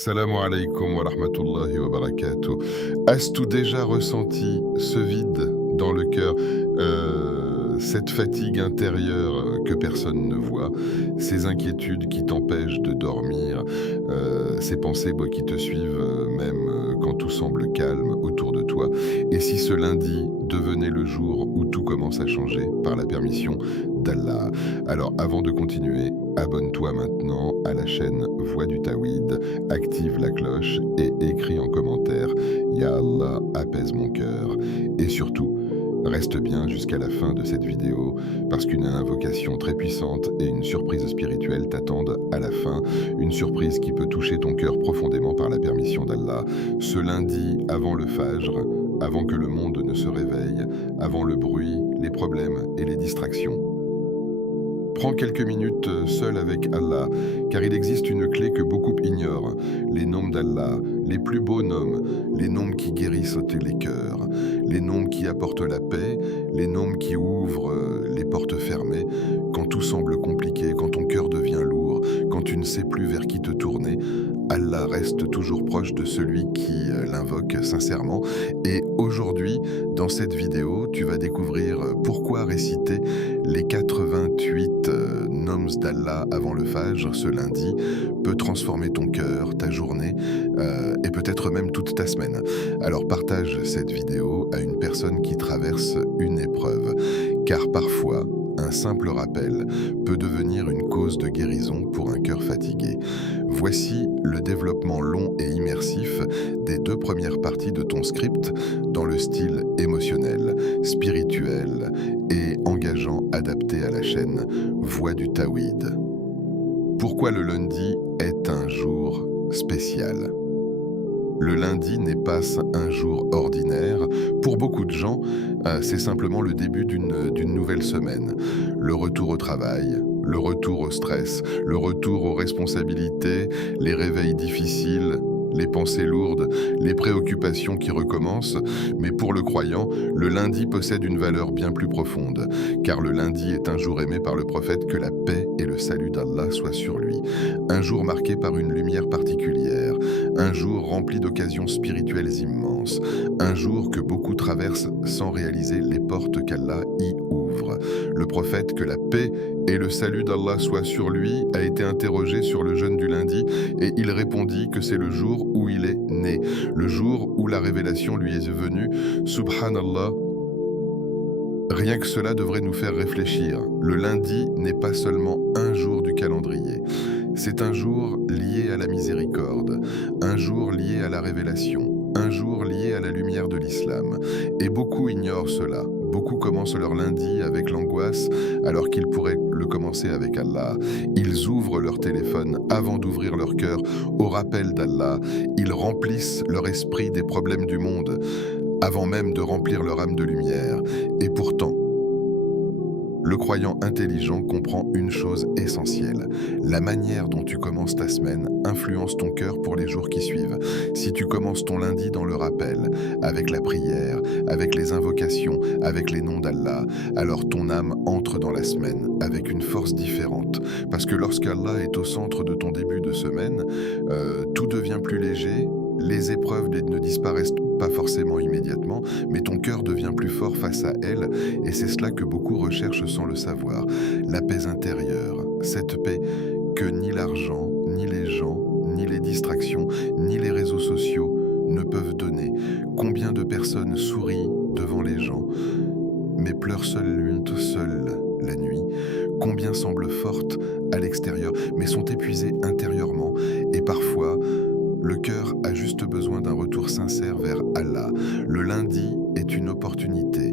Salam alaikum wa rahmatullahi wa barakatuh. As-tu déjà ressenti ce vide dans le cœur, cette fatigue intérieure que personne ne voit, ces inquiétudes qui t'empêchent de dormir, ces pensées qui te suivent même quand tout semble calme autour de toi? Et si ce lundi devenait le jour où tout commence à changer par la permission d'Allah? Alors avant de continuer, abonne-toi maintenant à la chaîne Voix du Tawhid, active la cloche et écris en commentaire Ya Allah, apaise mon cœur. Et surtout, reste bien jusqu'à la fin de cette vidéo parce qu'une invocation très puissante et une surprise spirituelle t'attendent à la fin. Une surprise qui peut toucher ton cœur profondément par la permission d'Allah. Ce lundi, avant le Fajr, avant que le monde ne se réveille, avant le bruit, les problèmes et les distractions. Prends quelques minutes seul avec Allah, car il existe une clé que beaucoup ignorent. Les noms d'Allah, les plus beaux noms, les noms qui guérissent les cœurs, les noms qui apportent la paix, les noms qui ouvrent les portes fermées. Quand tout semble compliqué, quand ton cœur devient lourd, quand tu ne sais plus vers qui te tourner, Allah reste toujours proche de celui qui l'invoque sincèrement. Et aujourd'hui, dans cette vidéo, tu vas découvrir pourquoi réciter les 88 noms d'Allah avant le Fajr ce lundi peut transformer ton cœur, ta journée et peut-être même toute ta semaine. Alors partage cette vidéo à une personne qui traverse une épreuve, car parfois, un simple rappel peut devenir une cause de guérison pour un cœur fatigué. Voici le développement long et immersif des 2 premières parties de ton script dans le style émotionnel, spirituel et engageant adapté à la chaîne Voix du Tawhid. Pourquoi le lundi est un jour spécial? Le lundi n'est pas un jour ordinaire. Pour beaucoup de gens, c'est simplement le début d'une nouvelle semaine. Le retour au travail, le retour au stress, le retour aux responsabilités, les réveils difficiles, les pensées lourdes, les préoccupations qui recommencent. Mais pour le croyant, le lundi possède une valeur bien plus profonde, car le lundi est un jour aimé par le prophète, que la paix et le salut d'Allah soient sur lui. Un jour marqué par une lumière particulière, un jour rempli d'occasions spirituelles immenses, un jour que beaucoup traversent sans réaliser les portes qu'Allah y ouvre. Le prophète, que la paix et le salut d'Allah soient sur lui, a été interrogé sur le jeûne du lundi et il répondit que c'est le jour où il est né, le jour où la révélation lui est venue. Subhanallah. Rien que cela devrait nous faire réfléchir. Le lundi n'est pas seulement un jour du calendrier. C'est un jour lié à la miséricorde, un jour lié à la révélation, un jour lié à la lumière de l'islam. Et beaucoup ignorent cela. Beaucoup commencent leur lundi avec l'angoisse alors qu'ils pourraient le commencer avec Allah. Ils ouvrent leur téléphone avant d'ouvrir leur cœur au rappel d'Allah. Ils remplissent leur esprit des problèmes du monde avant même de remplir leur âme de lumière. Et pourtant, le croyant intelligent comprend une chose essentielle. La manière dont tu commences ta semaine influence ton cœur pour les jours qui suivent. Si tu commences ton lundi dans le rappel, avec la prière, avec les invocations, avec les noms d'Allah, alors ton âme entre dans la semaine avec une force différente. Parce que lorsqu'Allah est au centre de ton début de semaine, tout devient plus léger. Les épreuves ne disparaissent pas forcément immédiatement, mais ton cœur devient plus fort face à elles, et c'est cela que beaucoup recherchent sans le savoir. La paix intérieure, cette paix que ni l'argent, ni les gens, ni les distractions, ni les réseaux sociaux ne peuvent donner. Combien de personnes sourient devant les gens, mais pleurent seules la nuit? Combien semblent fortes à l'extérieur, mais sont épuisées intérieurement, et parfois, le cœur a juste besoin d'un retour sincère vers Allah. Le lundi est une opportunité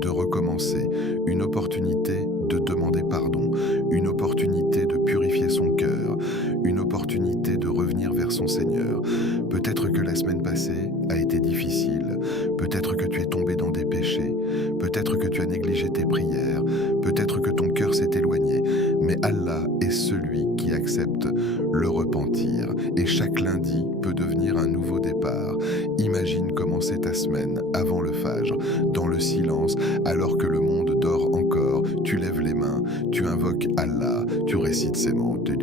de recommencer, une opportunité de demander pardon, une opportunité de purifier son cœur, une opportunité de revenir vers son Seigneur. Peut-être que la semaine passée a été difficile, peut-être que tu es tombé dans des péchés, peut-être que tu as négligé tes prières, peut-être que ton cœur s'est éloigné, mais Allah est celui qui accepte le repentir, et chaque lundi peut devenir un nouveau départ. Imagine commencer ta semaine avant le Fajr, dans le silence, alors que le monde dort encore. Tu lèves les mains, tu invoques Allah, tu récites ses noms, tu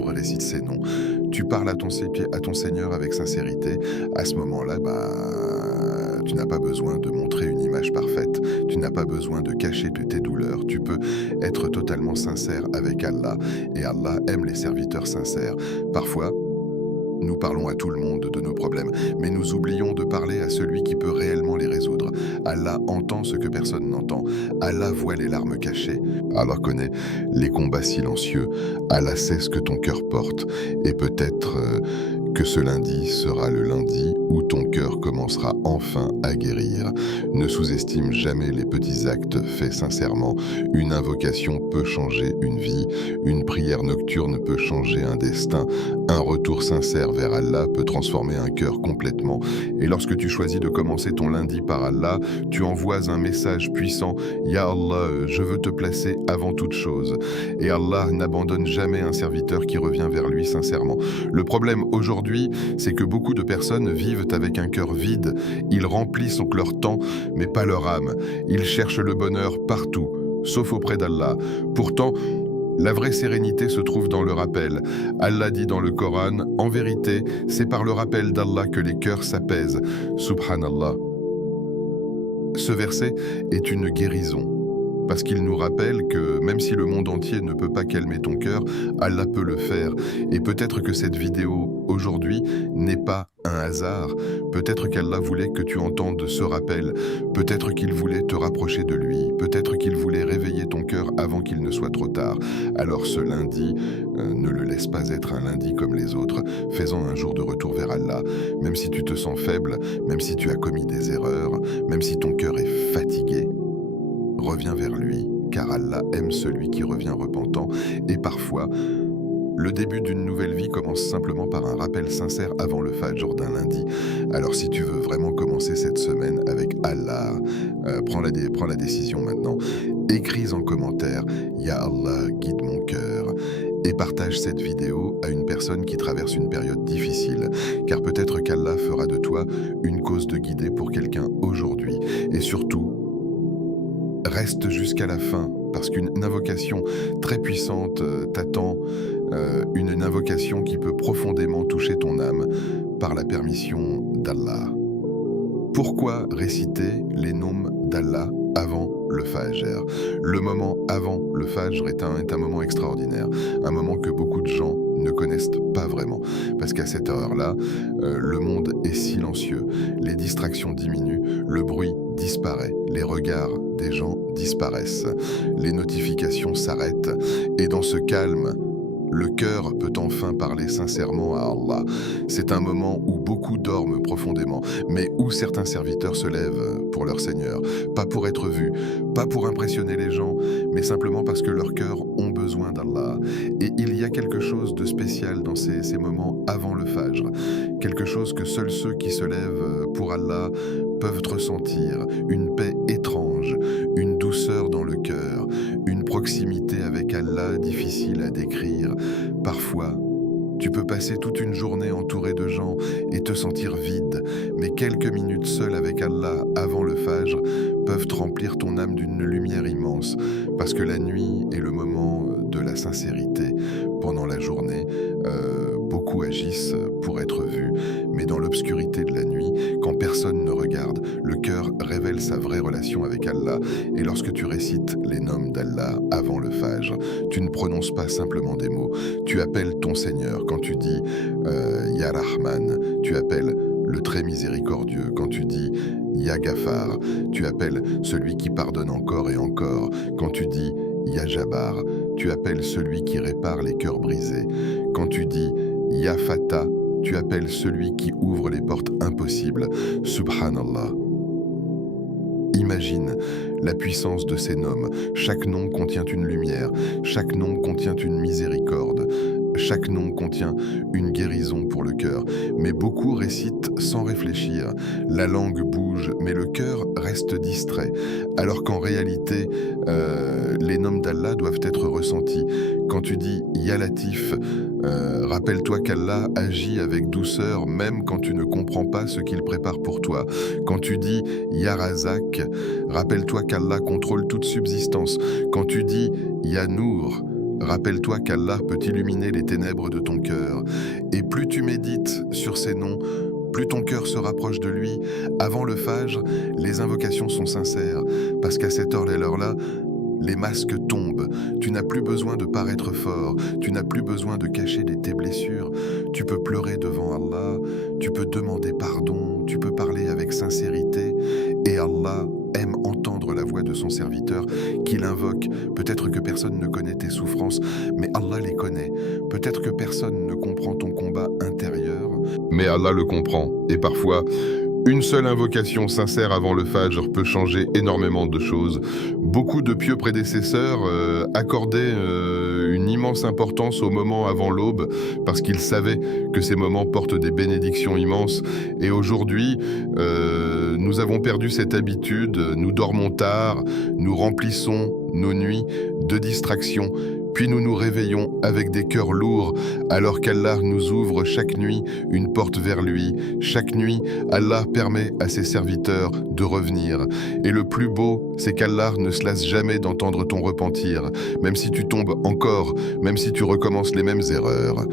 récites ses noms, tu parles à ton Seigneur avec sincérité, à ce moment-là, tu n'as pas besoin de montrer une image parfaite, tu n'as pas besoin de cacher tes douleurs, tu peux être totalement sincère avec Allah, et Allah aime les serviteurs sincères. Parfois, nous parlons à tout le monde de nos problèmes, mais nous oublions de parler à celui qui peut réellement les résoudre. Allah entend ce que personne n'entend. Allah voit les larmes cachées. Allah connaît les combats silencieux. Allah sait ce que ton cœur porte. Et peut-être que ce lundi sera le lundi où ton cœur commencera enfin à guérir. Ne sous-estime jamais les petits actes faits sincèrement. Une invocation peut changer une vie. Une prière nocturne peut changer un destin. Un retour sincère vers Allah peut transformer un cœur complètement. Et lorsque tu choisis de commencer ton lundi par Allah, tu envoies un message puissant. Ya Allah, je veux te placer avant toute chose. Et Allah n'abandonne jamais un serviteur qui revient vers lui sincèrement. Le problème aujourd'hui, c'est que beaucoup de personnes vivent avec un cœur vide. Ils remplissent donc leur temps, mais pas leur âme. Ils cherchent le bonheur partout, sauf auprès d'Allah. Pourtant, la vraie sérénité se trouve dans le rappel. Allah dit dans le Coran, en vérité, c'est par le rappel d'Allah que les cœurs s'apaisent. Subhanallah. Ce verset est une guérison, parce qu'il nous rappelle que même si le monde entier ne peut pas calmer ton cœur, Allah peut le faire. Et peut-être que cette vidéo aujourd'hui n'est pas un hasard. Peut-être qu'Allah voulait que tu entendes ce rappel. Peut-être qu'il voulait te rapprocher de lui. Peut-être qu'il voulait réveiller ton cœur avant qu'il ne soit trop tard. Alors ce lundi, ne le laisse pas être un lundi comme les autres. Fais-en un jour de retour vers Allah. Même si tu te sens faible, même si tu as commis des erreurs, même si ton cœur est fatigué, reviens vers lui, car Allah aime celui qui revient repentant. Et parfois, le début d'une nouvelle vie commence simplement par un rappel sincère avant le Fajr d'un lundi. Alors si tu veux vraiment commencer cette semaine avec Allah, prends la décision maintenant. Écris en commentaire « Ya Allah, guide mon cœur » et partage cette vidéo à une personne qui traverse une période difficile, car peut-être qu'Allah fera de toi une cause de guider pour quelqu'un aujourd'hui. Et surtout, reste jusqu'à la fin, parce qu'une invocation très puissante t'attend, une invocation qui peut profondément toucher ton âme par la permission d'Allah. Pourquoi réciter les noms d'Allah avant le Fajr? Le moment avant le Fajr est un moment extraordinaire, un moment que beaucoup de gens ne connaissent pas vraiment, parce qu'à cette heure-là, le monde est silencieux, les distractions diminuent, le bruit disparaît, les regards des gens disparaissent, les notifications s'arrêtent, et dans ce calme, le cœur peut enfin parler sincèrement à Allah. C'est un moment où beaucoup dorment profondément, mais où certains serviteurs se lèvent pour leur Seigneur. Pas pour être vus, pas pour impressionner les gens, mais simplement parce que leurs cœurs ont besoin d'Allah. Et il y a quelque chose de spécial dans ces moments avant le Fajr. Quelque chose que seuls ceux qui se lèvent pour Allah peuvent ressentir. Une paix étrange, une douceur dans le cœur, une proximité avec Allah difficile à décrire. Parfois, tu peux passer toute une journée entouré de gens et te sentir vide, mais quelques minutes seul avec Allah avant le Fajr peuvent te remplir ton âme d'une lumière immense, parce que la nuit est le moment de la sincérité. Pendant la journée, beaucoup agissent pour être vus, mais dans l'obscurité de la nuit, quand personne ne regarde, le cœur révèle sa vraie relation avec Allah. Et lorsque tu récites les noms d'Allah avant le Fajr, tu ne prononces pas simplement des mots, tu appelles ton Seigneur. Quand tu dis Ya Rahman, tu appelles le très miséricordieux. Quand tu dis Ya Ghaffar, tu appelles celui qui pardonne encore et encore. Quand tu dis Ya Jabbar, tu appelles celui qui répare les cœurs brisés. Quand tu dis Ya Fatah, tu appelles celui qui ouvre les portes impossibles. Subhanallah. Imagine la puissance de ces noms. Chaque nom contient une lumière, chaque nom contient une miséricorde. chaque nom contient une guérison pour le cœur. Mais beaucoup récitent sans réfléchir. La langue bouge, mais le cœur reste distrait. Alors qu'en réalité, les noms d'Allah doivent être ressentis. Quand tu dis Ya Latif, rappelle-toi qu'Allah agit avec douceur même quand tu ne comprends pas ce qu'il prépare pour toi. Quand tu dis Ya Razak, rappelle-toi qu'Allah contrôle toute subsistance. Quand tu dis Ya Nour, rappelle-toi qu'Allah peut illuminer les ténèbres de ton cœur. Et plus tu médites sur ces noms, plus ton cœur se rapproche de lui. Avant le Fajr, les invocations sont sincères, parce qu'à cette heure-là, les masques tombent. Tu n'as plus besoin de paraître fort. Tu n'as plus besoin de cacher tes blessures. Tu peux pleurer devant Allah. Tu peux demander pardon. Tu peux parler avec sincérité. Et Allah aime entendre la voix de son serviteur qu'il invoque. Peut-être que personne ne connaît tes souffrances, mais Allah les connaît. Peut-être que personne ne comprend ton combat intérieur, mais Allah le comprend. Et parfois, une seule invocation sincère avant le Fajr peut changer énormément de choses. Beaucoup de pieux prédécesseurs accordaient une immense importance au moment avant l'aube parce qu'ils savaient que ces moments portent des bénédictions immenses. Et aujourd'hui, nous avons perdu cette habitude, nous dormons tard, nous remplissons nos nuits de distractions. Puis nous nous réveillons avec des cœurs lourds, alors qu'Allah nous ouvre chaque nuit une porte vers lui. Chaque nuit, Allah permet à ses serviteurs de revenir. Et le plus beau, c'est qu'Allah ne se lasse jamais d'entendre ton repentir, même si tu tombes encore, même si tu recommences les mêmes erreurs.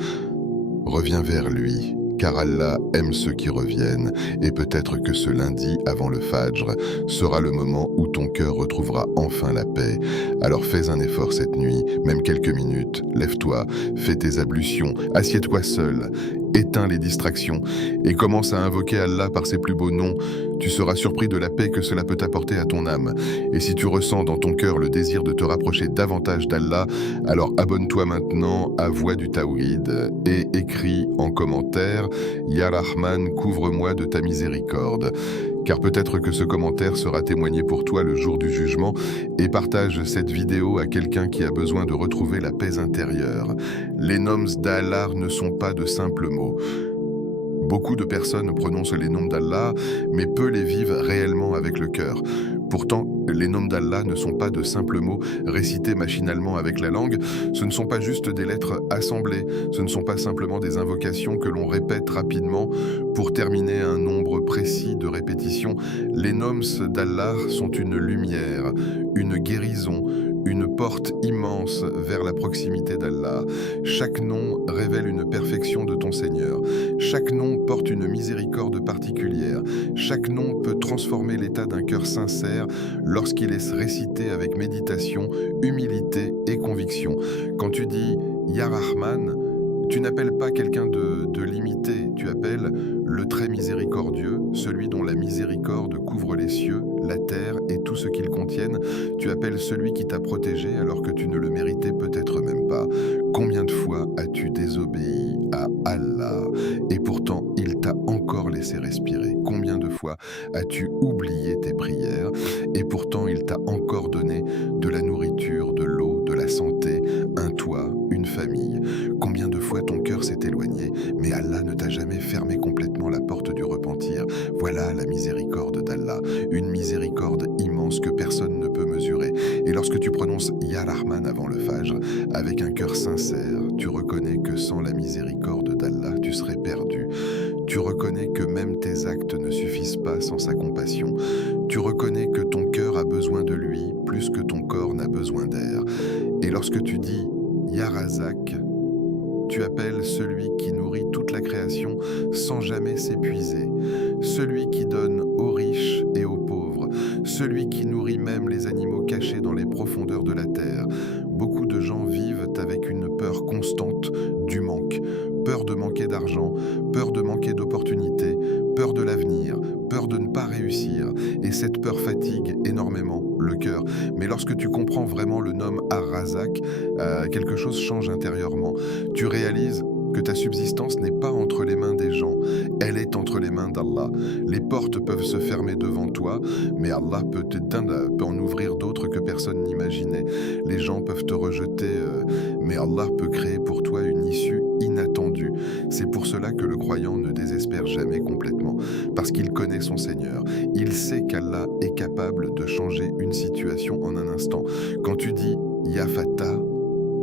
Reviens vers lui, car Allah aime ceux qui reviennent, et peut-être que ce lundi, avant le Fajr, sera le moment où ton cœur retrouvera enfin la paix. Alors fais un effort cette nuit, même quelques minutes, lève-toi, fais tes ablutions, assieds-toi seul, éteins les distractions et commence à invoquer Allah par ses plus beaux noms. Tu seras surpris de la paix que cela peut apporter à ton âme. Et si tu ressens dans ton cœur le désir de te rapprocher davantage d'Allah, alors abonne-toi maintenant à Voix du Tawhid et écris en commentaire « Ya Rahman, couvre-moi de ta miséricorde ». Car peut-être que ce commentaire sera témoigné pour toi le jour du jugement, et partage cette vidéo à quelqu'un qui a besoin de retrouver la paix intérieure. Les noms d'Allah ne sont pas de simples mots. Beaucoup de personnes prononcent les noms d'Allah, mais peu les vivent réellement avec le cœur. Pourtant, les noms d'Allah ne sont pas de simples mots récités machinalement avec la langue, ce ne sont pas juste des lettres assemblées, ce ne sont pas simplement des invocations que l'on répète rapidement pour terminer un nombre précis de répétitions. Les noms d'Allah sont une lumière, une guérison, une porte immense vers la proximité d'Allah. Chaque nom révèle une perfection de ton Seigneur. Chaque nom porte une miséricorde particulière. Chaque nom peut transformer l'état d'un cœur sincère lorsqu'il est récité avec méditation, humilité et conviction. Quand tu dis « Ya Rahman », tu n'appelles pas quelqu'un de limité, tu appelles le très miséricordieux, celui dont la miséricorde couvre les cieux, la terre et tout ce qu'ils contiennent. Tu appelles celui qui t'a protégé alors que tu ne le méritais peut-être même pas. Combien de fois as-tu désobéi à Allah et pourtant il t'a encore laissé respirer? Combien de fois as-tu oublié tes prières et pourtant il t'a encore donné de la nourriture, de l'eau, de la santé, un toit, une famille? Combien de fois ton cœur s'est éloigné, mais Allah ne t'a jamais fermé complètement la porte du repentir? Voilà la miséricorde d'Allah, une miséricorde immense que personne ne peut mesurer. Et lorsque tu prononces Ya Rahman avant le Fajr, avec un cœur sincère, tu reconnais que sans la miséricorde d'Allah, tu serais perdu. Tu reconnais que même tes actes ne suffisent pas sans sa compassion. Tu reconnais que ton cœur a besoin de lui plus que ton corps n'a besoin d'air. Et lorsque tu dis Ya Razak, tu appelles celui qui nourrit toute la création sans jamais s'épuiser, celui qui donne aux riches et aux pauvres, celui qui nourrit même les animaux cachés dans les profondeurs de la terre. Beaucoup de gens vivent avec une peur constante du manque, peur de manquer d'argent, peur de manquer d'opportunités, peur de l'avenir, peur de ne pas réussir, et cette peur fatigue énormément le cœur. Mais lorsque tu comprends vraiment le nom Ar-Razak, quelque chose change intérieurement. Tu réalises que ta subsistance n'est pas entre les mains des gens, elle est entre les mains d'Allah. Les portes peuvent se fermer devant toi, mais Allah peut en ouvrir d'autres que personne n'imaginait. Les gens peuvent te rejeter, mais Allah peut créer pour toi une issue C'est pour cela que le croyant ne désespère jamais complètement, parce qu'il connaît son Seigneur. Il sait qu'Allah est capable de changer une situation en un instant. Quand tu dis « Ya Fattah »,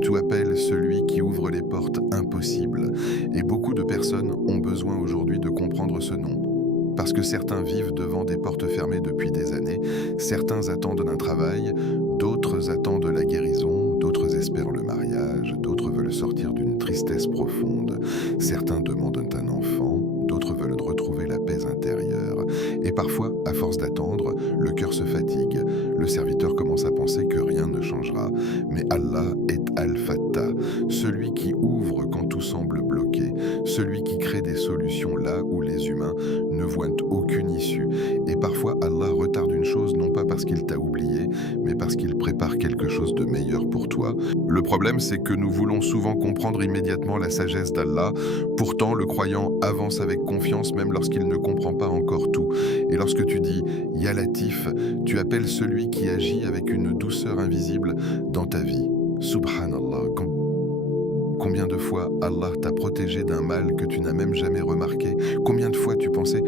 tu appelles celui qui ouvre les portes impossibles. Et beaucoup de personnes ont besoin aujourd'hui de comprendre ce nom. Parce que certains vivent devant des portes fermées depuis des années, certains attendent un travail, d'autres attendent la guérison, d'autres espèrent le mariage, d'autres veulent sortir d'une tristesse profonde, certains demandent un enfant, d'autres veulent retrouver la paix intérieure. Et parfois, à force d'attendre, le cœur se fatigue. Le serviteur commence à penser que rien ne changera. Mais Allah est Al-Fattah, celui qui ouvre quand tout semble bloqué, celui qui crée des solutions là où les humains ne voient aucune issue. Et parfois, Allah retarde une chose non pas parce qu'il t'a oublié, mais parce qu'il prépare quelque chose de meilleur pour toi. Le problème, c'est que nous voulons souvent comprendre immédiatement la sagesse d'Allah. Pourtant, le croyant avance avec confiance même lorsqu'il ne comprend pas encore tout. Et lorsque tu dis « Ya Latif », tu appelles celui qui agit avec une douceur invisible dans ta vie. Subhanallah. Combien de fois Allah t'a protégé d'un mal que tu n'as même jamais remarqué? Combien de fois tu pensais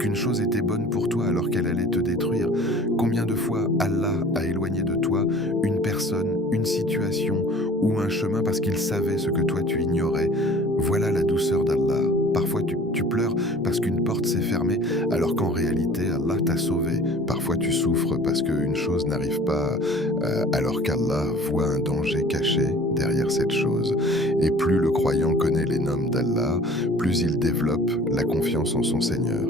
qu'une chose était bonne pour toi alors qu'elle allait te détruire? Combien de fois Allah a éloigné de toi une personne, une situation ou un chemin parce qu'il savait ce que toi tu ignorais? Voilà la douceur d'Allah. Parfois tu pleures parce qu'une porte s'est fermée alors qu'en réalité Allah t'a sauvé. Parfois tu souffres parce qu'une chose n'arrive pas alors qu'Allah voit un danger caché derrière cette chose. Et plus le croyant connaît les noms d'Allah, plus il développe la confiance en son Seigneur.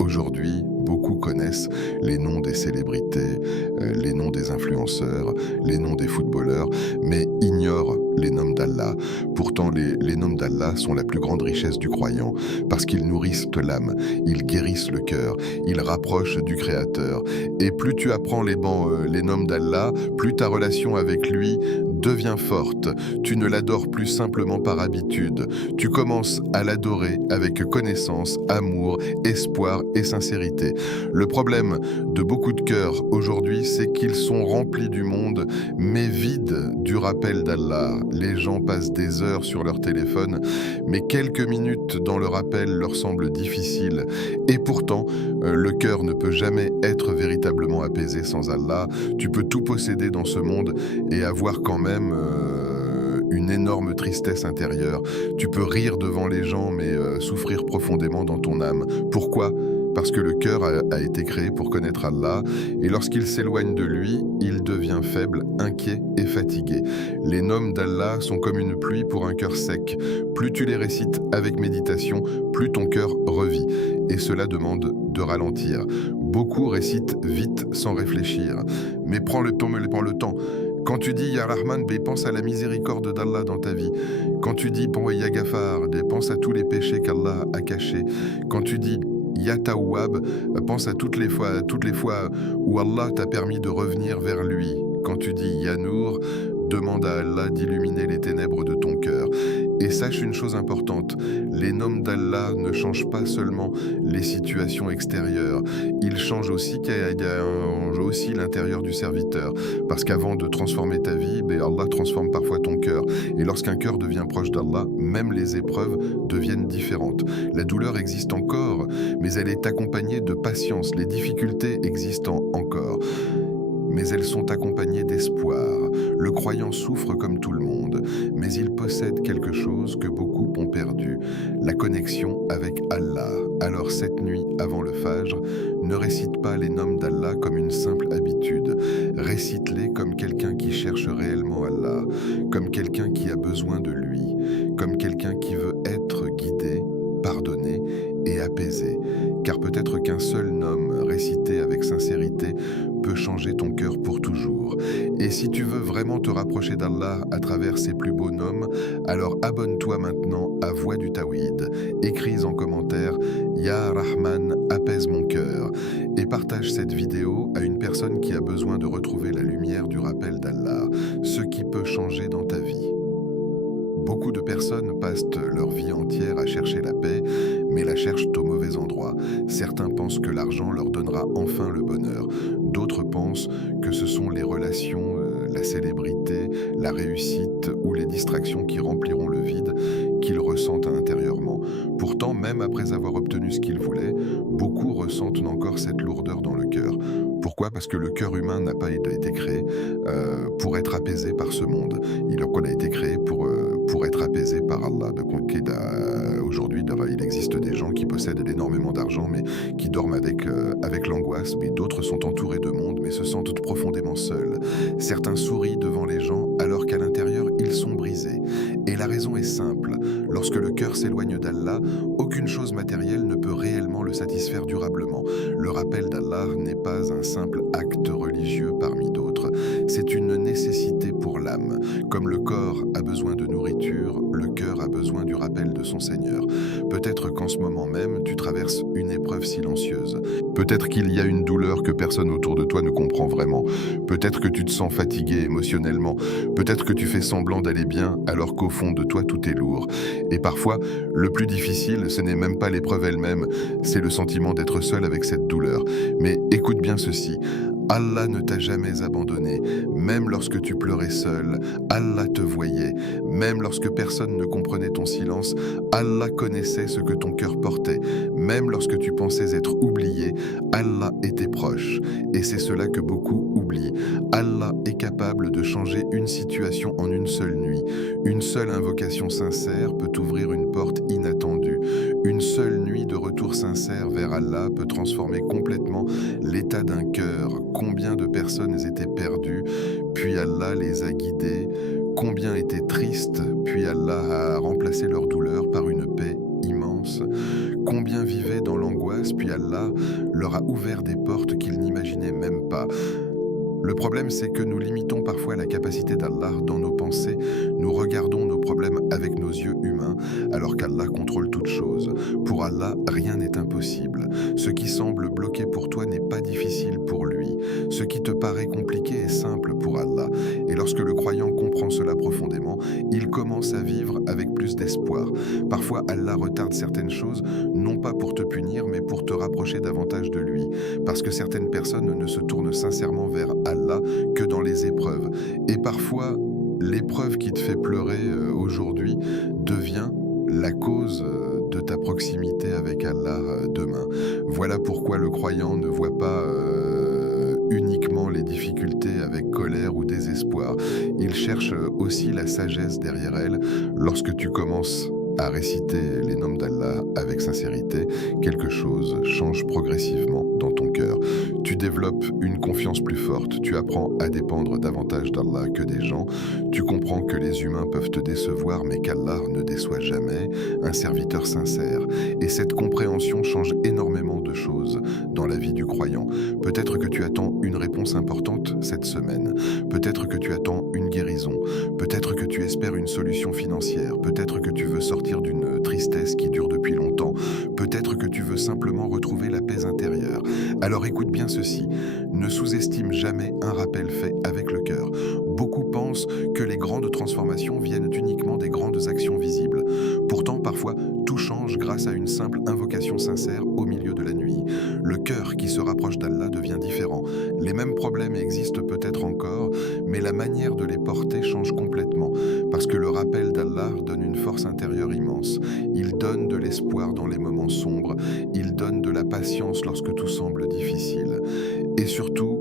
Aujourd'hui, beaucoup connaissent les noms des célébrités, les noms des influenceurs, les noms des footballeurs, mais ignorent les noms d'Allah. Pourtant, les noms d'Allah sont la plus grande richesse du croyant, parce qu'ils nourrissent l'âme, ils guérissent le cœur, ils rapprochent du Créateur. Et plus tu apprends les noms d'Allah, plus ta relation avec lui devient forte. Tu ne l'adores plus simplement par habitude. Tu commences à l'adorer avec connaissance, amour, espoir et sincérité. Le problème de beaucoup de cœurs aujourd'hui, c'est qu'ils sont remplis du monde, mais vides du rappel d'Allah. Les gens passent des heures sur leur téléphone, mais quelques minutes dans le rappel leur semblent difficiles. Et pourtant, le cœur ne peut jamais être véritablement apaisé sans Allah. Tu peux tout posséder dans ce monde et avoir quand même une énorme tristesse intérieure. Tu peux rire devant les gens, mais souffrir profondément dans ton âme. Pourquoi ? Parce que le cœur a été créé pour connaître Allah, et lorsqu'il s'éloigne de lui, il devient faible, inquiet et fatigué. Les noms d'Allah sont comme une pluie pour un cœur sec. Plus tu les récites avec méditation, plus ton cœur revit. Et cela demande de ralentir. Beaucoup récitent vite sans réfléchir. Mais prends le temps. Quand tu dis Ya Rahman, pense à la miséricorde d'Allah dans ta vie. Quand tu dis Ya Ghaffar, pense à tous les péchés qu'Allah a cachés. Quand tu dis Ya Tawwab, pense à toutes les fois où Allah t'a permis de revenir vers lui. Quand tu dis Ya Nour, demande à Allah d'illuminer les ténèbres de ton cœur. Et sache une chose importante, les noms d'Allah ne changent pas seulement les situations extérieures, ils changent aussi l'intérieur du serviteur. Parce qu'avant de transformer ta vie, Allah transforme parfois ton cœur. Et lorsqu'un cœur devient proche d'Allah, même les épreuves deviennent différentes. La douleur existe encore, mais elle est accompagnée de patience. Les difficultés existent encore, mais elles sont accompagnées d'espoir. Le croyant souffre comme tout le monde, mais il possède quelque chose que beaucoup ont perdu, la connexion avec Allah. Alors cette nuit, avant le Fajr, ne récite pas les noms d'Allah comme une simple habitude. Récite-les comme quelqu'un qui cherche réellement Allah, comme quelqu'un qui a besoin de lui, comme quelqu'un qui veut être guidé, pardonné et apaisé. Car peut-être qu'un seul nom récité avec sincérité peut changer ton cœur pour toujours. Et si tu veux vraiment te rapprocher d'Allah à travers ses plus beaux noms, alors abonne-toi maintenant à Voix du Tawhid. Écris en commentaire « Ya Rahman, apaise mon cœur » et partage cette vidéo à une personne qui a besoin de retrouver la lumière du rappel d'Allah, ce qui peut changer dans ta vie. Beaucoup de personnes passent leur vie entière à chercher la paix, mais la cherchent au mauvais endroit. Certains pensent que l'argent leur donnera enfin le bonheur. D'autres pensent que ce sont les relations, la célébrité, la réussite ou les distractions qui rempliront le vide qu'ils ressentent intérieurement. Pourtant, même après avoir obtenu ce qu'ils voulaient, beaucoup ressentent encore cette lourdeur dans le cœur. Pourquoi? Parce que le cœur humain n'a pas été créé pour être apaisé par ce monde. On a été créé pour être apaisé par Allah. Donc, aujourd'hui, il existe des gens qui possèdent énormément d'argent, mais qui dorment avec l'angoisse, mais d'autres sont entourés de monde, mais se sentent profondément seuls. Certains sourient devant les gens, alors qu'à l'intérieur, ils sont brisés. Et la raison est simple. Lorsque le cœur s'éloigne d'Allah, aucune chose matérielle ne peut réellement le satisfaire durablement. Le rappel d'Allah n'est pas un simple acte religieux parmi d'autres. C'est une nécessité pour l'âme. Comme le corps a besoin de nourriture, le cœur a besoin du rappel de son Seigneur. Peut-être qu'en ce moment même, tu traverses une épreuve silencieuse. Peut-être qu'il y a une douleur que personne autour de toi ne comprend vraiment. Peut-être que tu te sens fatigué émotionnellement. Peut-être que tu fais semblant d'aller bien alors qu'au fond de toi tout est lourd. Et parfois, le plus difficile, ce n'est même pas l'épreuve elle-même, c'est le sentiment d'être seul avec cette douleur. Mais écoute bien ceci. Allah ne t'a jamais abandonné, même lorsque tu pleurais seul, Allah te voyait, même lorsque personne ne comprenait ton silence, Allah connaissait ce que ton cœur portait, même lorsque tu pensais être oublié, Allah était proche. Et c'est cela que beaucoup oublient. Allah est capable de changer une situation en une seule nuit. Une seule invocation sincère peut ouvrir une porte inattendue. Une seule nuit de retour sincère vers Allah peut transformer complètement l'état d'un cœur. Combien de personnes étaient perdues, puis Allah les a guidées. Combien étaient tristes, puis Allah a remplacé leur douleur par une paix immense. Combien vivaient dans l'angoisse, puis Allah leur a ouvert des portes qu'ils n'imaginaient même pas. Le problème, c'est que nous limitons parfois la capacité d'Allah dans nos pensées. Nous regardons nos problèmes avec nos yeux humains, alors qu'Allah contrôle toutes choses. Pour Allah, rien n'est impossible. Ce qui semble bloqué pour toi n'est pas difficile pour lui. Ce qui te paraît compliqué est simple pour Allah. Et lorsque le croyant comprend cela profondément, il commence à vivre avec plus d'espoir. Parfois, Allah retarde certaines choses, non pas pour te punir, mais pour te rapprocher davantage de lui. Parce que certaines personnes ne se tournent sincèrement vers Allah que dans les épreuves. Et parfois, l'épreuve qui te fait pleurer aujourd'hui devient la cause de ta proximité avec Allah demain. Voilà pourquoi le croyant ne voit pas uniquement les difficultés avec colère ou désespoir. Il cherche aussi la sagesse derrière elles. Lorsque tu commences à réciter les noms d'Allah avec sincérité, quelque chose change progressivement dans ton cœur. Tu développes une confiance plus forte, tu apprends à dépendre davantage d'Allah que des gens, tu comprends que les humains peuvent te décevoir mais qu'Allah ne déçoit jamais, un serviteur sincère. Et cette compréhension change énormément de choses dans la vie du croyant. Peut-être que tu attends une réponse importante cette semaine, peut-être que tu attends une guérison, peut-être que tu espères une solution financière, peut-être que tu veux sortir d'une tristesse qui dure depuis longtemps. Peut-être que tu veux simplement retrouver la paix intérieure. Alors écoute bien ceci, ne sous-estime jamais un rappel fait avec le cœur. Beaucoup pensent que les grandes transformations viennent uniquement des grandes actions visibles. Pourtant, parfois, tout change grâce à une simple invocation sincère au milieu de la nuit. Le cœur qui se rapproche d'Allah devient différent. Les mêmes problèmes existent peut-être encore, mais la manière de les porter change complètement, parce que le rappel d'Allah donne une force intérieure immense. Il donne de l'espoir dans les moments sombres, il donne de la patience lorsque tout semble difficile. Et surtout,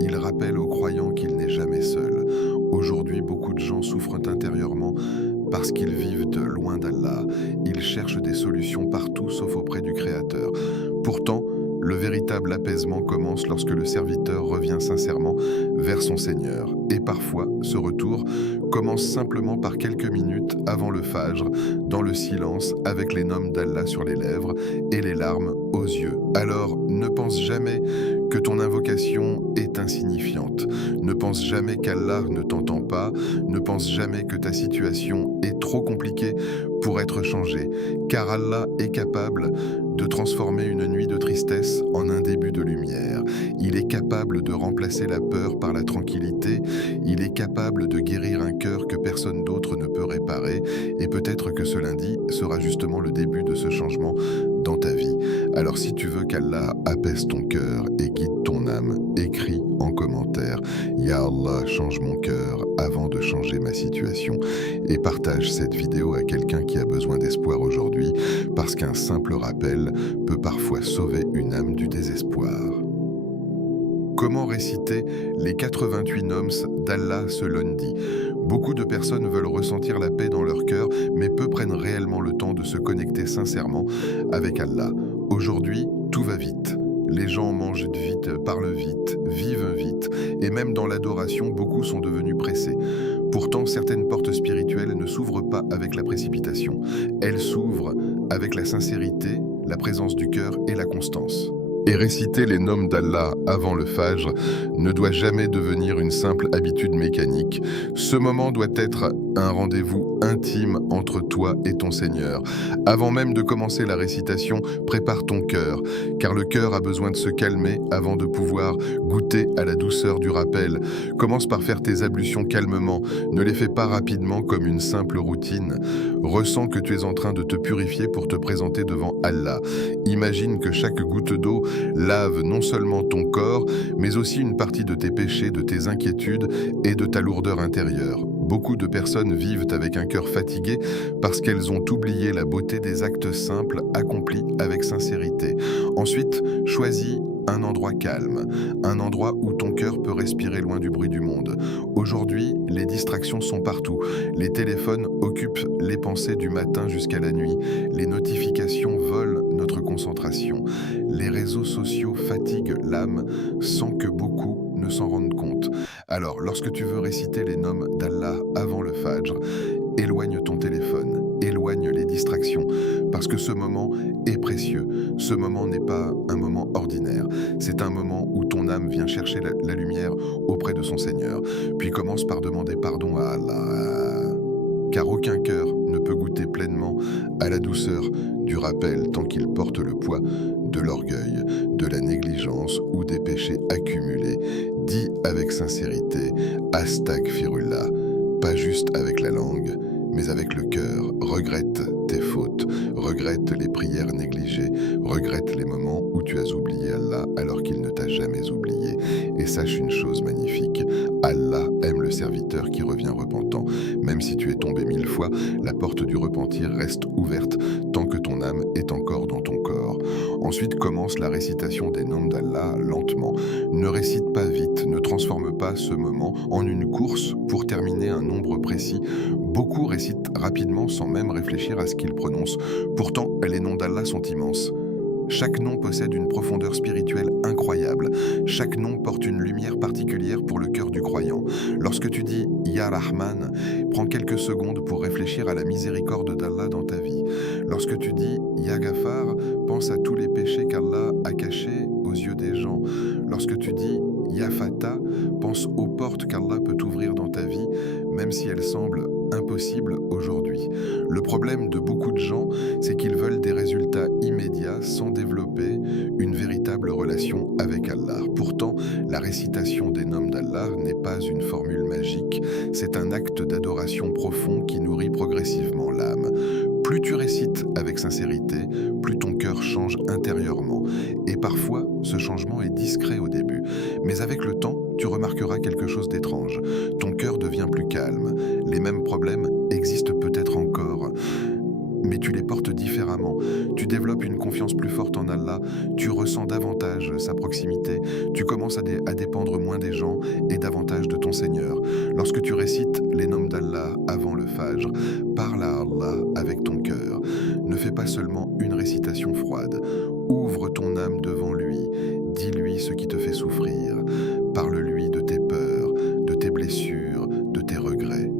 il rappelle aux croyants qu'il n'est jamais seul. Aujourd'hui, beaucoup de gens souffrent intérieurement parce qu'ils vivent de loin d'Allah. Ils cherchent des solutions partout sauf auprès du Créateur. Pourtant, le véritable apaisement commence lorsque le serviteur revient sincèrement vers son Seigneur. Et parfois, ce retour commence simplement par quelques minutes avant le Fajr, dans le silence, avec les noms d'Allah sur les lèvres et les larmes aux yeux. Alors, ne pense jamais que ton invocation est insignifiante. Ne pense jamais qu'Allah ne t'entend pas. Ne pense jamais que ta situation est trop compliquée pour être changée. Car Allah est capable de transformer une nuit de tristesse en un début de lumière. Il est capable de remplacer la peur par la tranquillité. Il est capable de guérir un cœur que personne d'autre ne peut réparer. Et peut-être que ce lundi sera justement le début de ce changement dans ta vie. Alors si tu veux qu'Allah apaise ton cœur et guide ton âme, écris en commentaire « Ya Allah, change mon cœur avant de changer ma situation » et partage cette vidéo à quelqu'un qui a besoin d'espoir aujourd'hui. parce qu'un simple rappel peut parfois sauver une âme du désespoir. Comment réciter les 88 noms d'Allah ce lundi? Beaucoup de personnes veulent ressentir la paix dans leur cœur, mais peu prennent réellement le temps de se connecter sincèrement avec Allah. Aujourd'hui, tout va vite. Les gens mangent vite, parlent vite, vivent vite, et même dans l'adoration, beaucoup sont devenus pressés. Pourtant, certaines portes spirituelles ne s'ouvrent pas avec la précipitation. Elles s'ouvrent avec la sincérité, la présence du cœur et la constance. Et réciter les noms d'Allah avant le Fajr ne doit jamais devenir une simple habitude mécanique. Ce moment doit être un rendez-vous intime entre toi et ton Seigneur. Avant même de commencer la récitation, prépare ton cœur, car le cœur a besoin de se calmer avant de pouvoir goûter à la douceur du rappel. Commence par faire tes ablutions calmement, ne les fais pas rapidement comme une simple routine. Ressens que tu es en train de te purifier pour te présenter devant Allah. Imagine que chaque goutte d'eau lave non seulement ton corps, mais aussi une partie de tes péchés, de tes inquiétudes et de ta lourdeur intérieure. Beaucoup de personnes vivent avec un cœur fatigué parce qu'elles ont oublié la beauté des actes simples accomplis avec sincérité. Ensuite, choisis un endroit calme, un endroit où ton cœur peut respirer loin du bruit du monde. Aujourd'hui, les distractions sont partout. Les téléphones occupent les pensées du matin jusqu'à la nuit. Les notifications volent notre concentration. Les réseaux sociaux fatiguent l'âme sans que beaucoup ne s'en rendent compte. Alors, lorsque tu veux réciter les noms d'Allah avant le Fajr, éloigne ton téléphone, éloigne les distractions, parce que ce moment est précieux. Ce moment n'est pas un moment ordinaire. C'est un moment où ton âme vient chercher la lumière auprès de son Seigneur. Puis commence par demander pardon à Allah. Car aucun cœur ne peut goûter pleinement à la douceur du rappel tant qu'il porte le poids de l'orgueil, de la négligence ou des péchés accumulés. Dis avec sincérité « Astaghfirullah », pas juste avec la langue, mais avec le cœur. Regrette tes fautes, regrette les prières négligées, regrette les moments où tu as oublié Allah alors qu'il ne t'a jamais oublié. Et sache une chose magnifique, Allah aime le serviteur qui revient repentant. Même si tu es tombé 1000 fois, la porte du repentir reste ouverte tant que ton âme est encore dans ton corps. Ensuite commence la récitation des noms d'Allah lentement. Ne récite pas vite, ne transforme pas ce moment en une course pour terminer un nombre précis. Beaucoup récitent rapidement sans même réfléchir à ce qu'ils prononcent. Pourtant, les noms d'Allah sont immenses. Chaque nom possède une profondeur spirituelle incroyable. Chaque nom porte une lumière particulière pour le cœur du croyant. Lorsque tu dis « Ya Rahman », prends quelques secondes pour réfléchir à la miséricorde d'Allah dans ta vie. Lorsque tu dis « Ya Ghafar », pense à tous les péchés qu'Allah a cachés aux yeux des gens. Lorsque tu dis « Ya Fatah », pense aux portes qu'Allah peut ouvrir dans ta vie, même si elles semblent impossibles aujourd'hui. Le problème de beaucoup de gens, c'est qu'ils veulent des résultats immédiats sans développer une véritable relation avec Allah. Pourtant, la récitation des noms d'Allah n'est pas une formule magique, c'est un acte d'adoration profond qui nourrit progressivement l'âme. Plus tu récites avec sincérité, plus ton cœur change intérieurement. Et parfois, ce changement est discret au début. Mais avec le temps, tu remarqueras quelque chose d'étrange. Ton cœur devient plus calme. Les mêmes problèmes existent peut-être encore, mais tu les portes différemment. Tu développes une confiance plus forte en Allah, tu ressens davantage sa proximité, tu commences à dépendre moins des gens et davantage de ton Seigneur. Lorsque tu récites les noms d'Allah avant le Fajr, parle à Allah avec ton cœur. Ne fais pas seulement une récitation froide. Ouvre ton âme devant lui, dis-lui ce qui te fait souffrir. Parle-lui de tes peurs, de tes blessures, de tes regrets.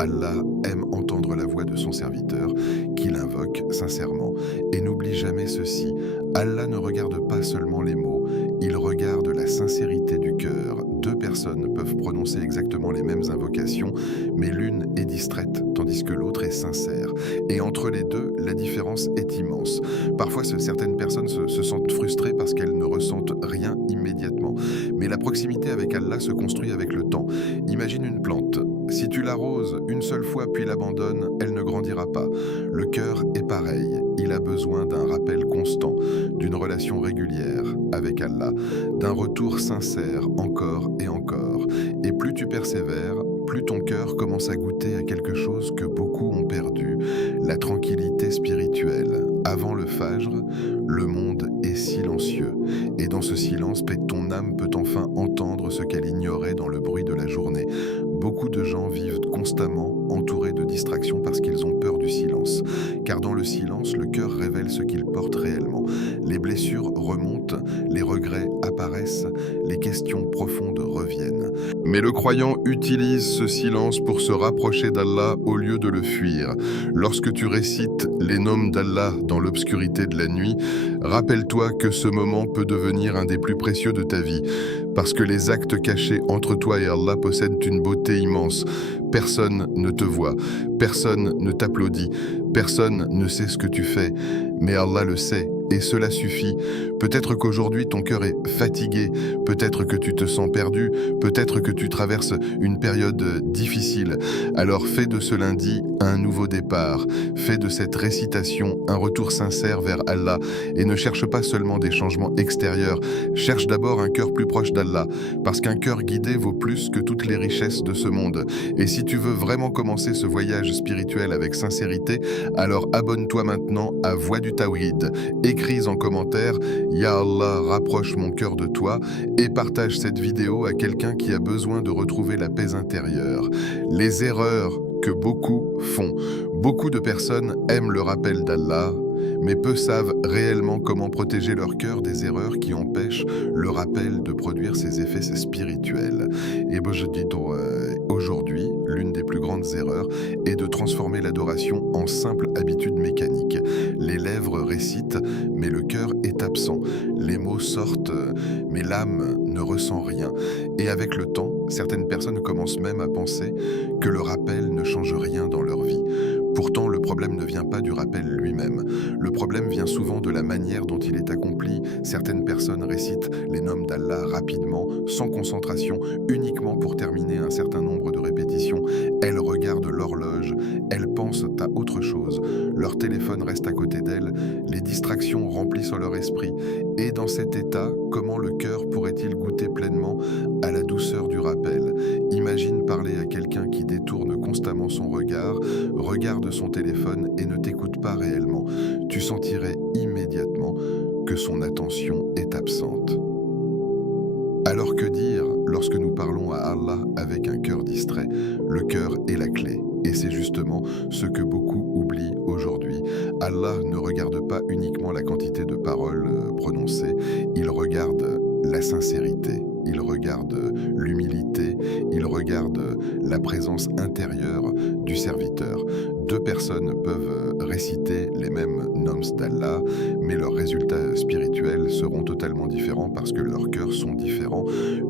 Allah aime entendre la voix de son serviteur, qu'il invoque sincèrement. Et n'oublie jamais ceci, Allah ne regarde pas seulement les mots, il regarde la sincérité du cœur. Deux personnes peuvent prononcer exactement les mêmes invocations, mais l'une est distraite, tandis que l'autre est sincère. Et entre les deux, la différence est immense. Parfois, certaines personnes se sentent frustrées parce qu'elles ne ressentent rien immédiatement. Mais la proximité avec Allah se construit avec le temps. Imagine une plante. Si tu l'arroses une seule fois puis l'abandonnes, elle ne grandira pas. Le cœur est pareil, il a besoin d'un rappel constant, d'une relation régulière avec Allah, d'un retour sincère encore et encore. Et plus tu persévères, plus ton cœur commence à goûter à quelque chose que beaucoup ont perdu, la tranquillité spirituelle. avant le Fajr, le monde est silencieux. Et dans ce silence, ton âme peut enfin entendre ce qu'elle ignorait dans le bruit de la journée. Beaucoup de gens vivent constamment entourés de distractions parce qu'ils ont peur du silence. Car dans le silence, le cœur révèle ce qu'il porte réellement. Les blessures remontent, les regrets apparaissent, les questions profondes reviennent. Mais le croyant utilise ce silence pour se rapprocher d'Allah au lieu de le fuir. Lorsque tu récites les noms d'Allah dans l'obscurité de la nuit, rappelle-toi que ce moment peut devenir un des plus précieux de ta vie, parce que les actes cachés entre toi et Allah possèdent une beauté immense. Personne ne te voit, personne ne t'applaudit, personne ne sait ce que tu fais, mais Allah le sait. Et cela suffit. Peut-être qu'aujourd'hui ton cœur est fatigué, peut-être que tu te sens perdu, peut-être que tu traverses une période difficile. Alors fais de ce lundi un nouveau départ, fais de cette récitation un retour sincère vers Allah et ne cherche pas seulement des changements extérieurs, cherche d'abord un cœur plus proche d'Allah, parce qu'un cœur guidé vaut plus que toutes les richesses de ce monde. Et si tu veux vraiment commencer ce voyage spirituel avec sincérité, alors abonne-toi maintenant à Voix du Tawhid. Écris en commentaire « Ya Allah, rapproche mon cœur de toi » et partage cette vidéo à quelqu'un qui a besoin de retrouver la paix intérieure. Les erreurs que beaucoup font. Beaucoup de personnes aiment le rappel d'Allah, mais peu savent réellement comment protéger leur cœur des erreurs qui empêchent le rappel de produire ses effets spirituels. Et je dis aujourd'hui, l'une des plus grandes erreurs est de transformer l'adoration en simple habitude mécanique. Les lèvres récitent, mais le cœur est absent. Les mots sortent, mais l'âme ne ressent rien. Et avec le temps, certaines personnes commencent même à penser que le rappel ne change rien dans leur vie. Pourtant, le problème ne vient pas du rappel lui-même. Le problème vient souvent de la manière dont il est accompli. Certaines personnes récitent les noms d'Allah rapidement, sans concentration, uniquement pour terminer un certain nombre de répétitions. Elles regardent l'horloge, elles pensent à autre chose. Leur téléphone reste à côté d'elles, les distractions remplissent leur esprit. Et dans cet état, comment le cœur pourrait-il goûter pleinement à la douceur du rappel? Imagine parler à quelqu'un qui détourne constamment son regard, regarde son téléphone et ne t'écoute pas réellement. Tu sentirais immédiatement que son attention est absente. Alors que dire lorsque nous parlons à Allah avec un cœur distrait? Le cœur est la clé. Et c'est justement ce que beaucoup oublient aujourd'hui. Allah ne regarde pas uniquement la quantité de paroles prononcées, il regarde la sincérité, il regarde l'humilité, il regarde la présence intérieure du serviteur. Deux personnes peuvent réciter les mêmes noms d'Allah, mais leurs résultats spirituels seront totalement différents parce que leurs cœurs sont différents.